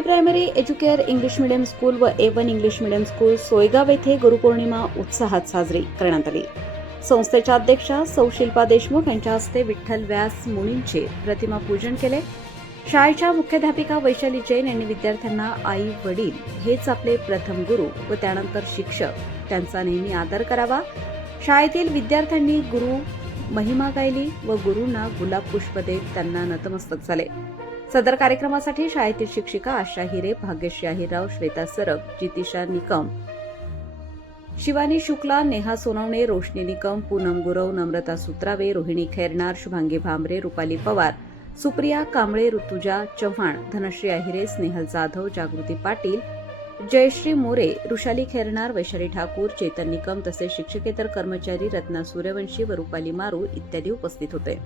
Pre primary Educare English medium school व A1 English medium school Soygaon येथे गुरुपौर्णिमा उत्साहात साजरी करण्यात आली। संस्थेच्या अध्यक्षा सौ शिल्पा देशमुख यांच्या हस्ते विठ्ठल व्यास मुनींचे प्रतिमा पूजन केले। शाळेच्या मुख्याध्यापिका वैशाली जैन यांनी विद्यार्थ्यांना आई वडील हेच आपले प्रथम गुरु व त्यानंतर शिक्षक, त्यांचा नेहमी आदर करावा। शाळेतील विद्यार्थ्यांनी गुरु महिमा गायली व गुरूंना गुलाब पुष्प देत त्यांना नतमस्तक झाले। सदर कार्यक्रमासाठी शाळेतील शिक्षिका आशा हिरे, भाग्यश्री अहिरराव, श्वेता सरब, जितिशा निकम, शिवानी शुक्ला, नेहा सोनवणे, रोशनी निकम, पूनम गुरव, नम्रता सुत्रावे, रोहिणी खैरनार, शुभांगी भामरे, रुपाली पवार, सुप्रिया कांबळे, ऋतुजा चव्हाण, धनश्री अहिरे, स्नेहल जाधव, जागृती पाटील, जयश्री मोरे, ऋषाली खैरनार, वैशाली ठाकूर, चेतन निकम तसेच शिक्षकेतर कर्मचारी रत्ना सूर्यवंशी व रुपाली मारू इत्यादी उपस्थित होते।